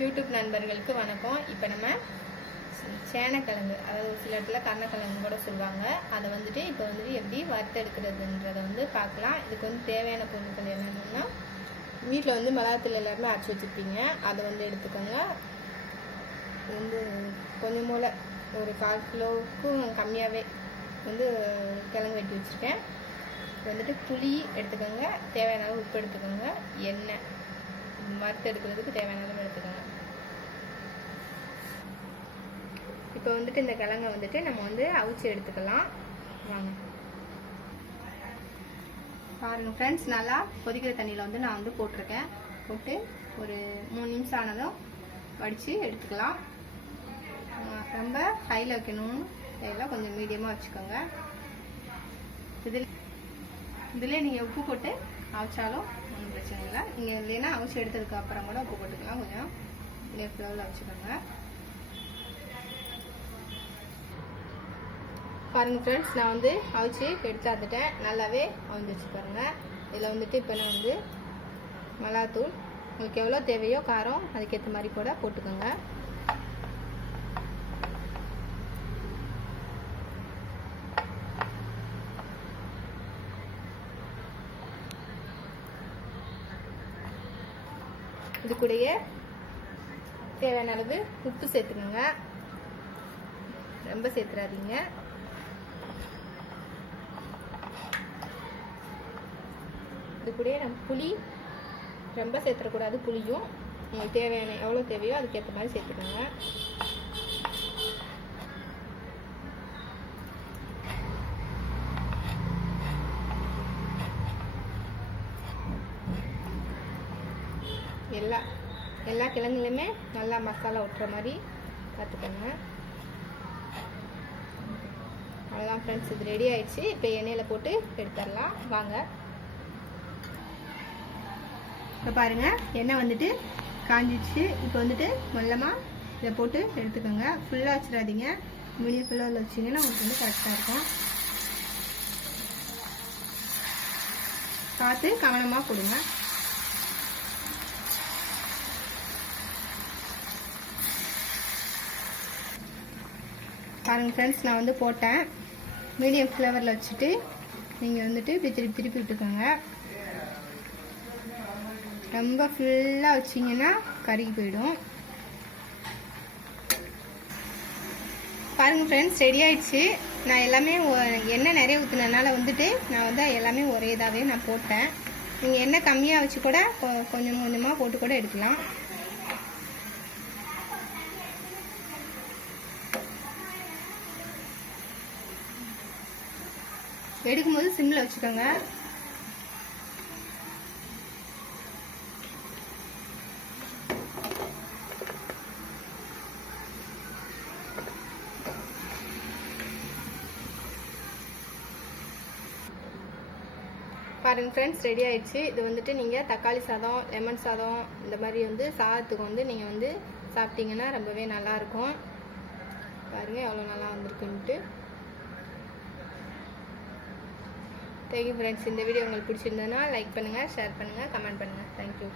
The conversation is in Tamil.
யூடியூப் நண்பர்களுக்கு வணக்கம். இப்போ நம்ம சேனக்கிழங்கு, அதாவது ஒரு சில இடத்துல கருணக்கிழங்கு கூட சொல்லுவாங்க, அதை வந்துட்டு இப்போ வந்துட்டு எப்படி வறுத்தெடுக்கிறதுன்றதை வந்து பார்க்கலாம். இதுக்கு வந்து தேவையான பொருட்கள் என்னென்னா, வீட்டில் வந்து மிளகாத்தூள் எல்லாருமே அரைச்சி வச்சுருப்பீங்க, அதை வந்து எடுத்துக்கோங்க. வந்து கொஞ்சம் போல் ஒரு 1/4 கிலோவுக்கும் கம்மியாகவே வந்து கிழங்கு வெட்டி வச்சுருக்கேன். இப்போ வந்துட்டு புளி எடுத்துக்கோங்க, தேவையான அளவு உப்பு எடுத்துக்கோங்க, எண்ணெய் வறுத்து எடுக்கிறதுக்கு தேவையான அளவு எடுத்துக்கோங்க. இப்போ வந்துட்டு இந்த கிழங்கை வந்துட்டு நம்ம வந்து அவிச்சு எடுத்துக்கலாம். வாங்க பாருங்கள் ஃப்ரெண்ட்ஸ், நல்லா கொதிக்கிற தண்ணியில் வந்து நான் வந்து போட்டிருக்கேன். போட்டு ஒரு 3 நிமிஷம் ஆனதும் வடித்து எடுத்துக்கலாம். ரொம்ப ஹையில் வைக்கணும், இதெல்லாம் கொஞ்சம் மீடியமாக வச்சுக்கோங்க. இதில் நீங்கள் உப்பு போட்டு அவிச்சாலும் ஒன்றும் பிரச்சனை இல்லை. நீங்கள் இல்லைன்னா அவிச்சு எடுத்ததுக்கு அப்புறம் கூட உப்பு போட்டுக்கலாம். கொஞ்சம் மீடியம் ஃப்ளேவரில் வச்சுக்கோங்க. பாருங்கள் ஃப்ரெண்ட்ஸ், நான் வந்து அவிச்சு எடுத்து வந்துட்டேன். நல்லாவே அவிஞ்சிச்சு பாருங்கள். இதில் வந்துட்டு இப்போ நான் வந்து மிளகாத்தூள் உங்களுக்கு எவ்வளோ தேவையோ காரம் அதுக்கேற்ற மாதிரி கூட போட்டுக்கோங்க. இது கூடயே தேவையான அளவு உப்பு சேர்த்துக்கோங்க, ரொம்ப சேர்த்துறாதீங்க. இது கூடயே நம்ம புளி ரொம்ப சேர்த்துடக்கூடாது, புளியும் உங்களுக்கு தேவையான எவ்வளோ தேவையோ அதுக்கேற்ற மாதிரி சேர்த்துக்கோங்க. எல்லா கிழங்குலையுமே நல்லா மசாலா ஒட்டுற மாதிரி பார்த்துக்கோங்க. அவ்வளோதான் ஃப்ரெண்ட்ஸ், இது ரெடி ஆயிடுச்சு. இப்போ எண்ணெயில் போட்டு எடுத்துடலாம் வாங்க. இப்போ பாருங்கள், எண்ணெய் வந்துட்டு காஞ்சிடுச்சு. இப்போ வந்துட்டு மெல்லமாக இதை போட்டு எடுத்துக்கோங்க. ஃபுல்லாக வச்சிடாதீங்க, மீடியம் ஃபுல்லாக வச்சிங்கன்னா உங்களுக்கு வந்து கரெக்டாக இருக்கும். பார்த்து கவனமாக கொடுங்க. பாருங்கள் ஃப்ரெண்ட்ஸ், நான் வந்து போட்டேன். மீடியம் ஃப்ளேவரில் வச்சுட்டு நீங்கள் வந்துட்டு இப்படி திருப்பி விட்டுக்கோங்க. ரொம்ப ஃபுல்லாக வச்சிங்கன்னா கருகி போயிடும். பாருங்கள் ஃப்ரெண்ட்ஸ், ரெடி ஆயிடுச்சு. நான் எல்லாமே எண்ணெய் நிறைய ஊற்றுனதுனால வந்துட்டு நான் வந்து எல்லாமே ஒரே இதாகவே நான் போட்டேன். நீங்கள் எண்ணெய் கம்மியாக வச்சு கூட கொஞ்சம் கொஞ்சமாக போட்டு கூட எடுக்கலாம். எடுக்கும்போது சிம்மில் வச்சுக்கோங்க. பாருங்கள் ஃப்ரெண்ட்ஸ், ரெடி ஆயிடுச்சு. இது வந்துட்டு நீங்கள் தக்காளி சாதம், லெமன் சாதம் இந்த மாதிரி வந்து சாதத்துக்கு வந்து நீங்கள் வந்து சாப்பிட்டீங்கன்னா ரொம்பவே நல்லாயிருக்கும். பாருங்கள் எவ்வளோ நல்லா வந்திருக்குன்ட்டு. Thank you friends. இந்த வீடியோ உங்களுக்கு பிடிச்சிருந்ததுன்னா லைக் பண்ணுங்கள், ஷேர் பண்ணுங்கள், கமெண்ட் பண்ணுங்கள். தேங்க்யூ.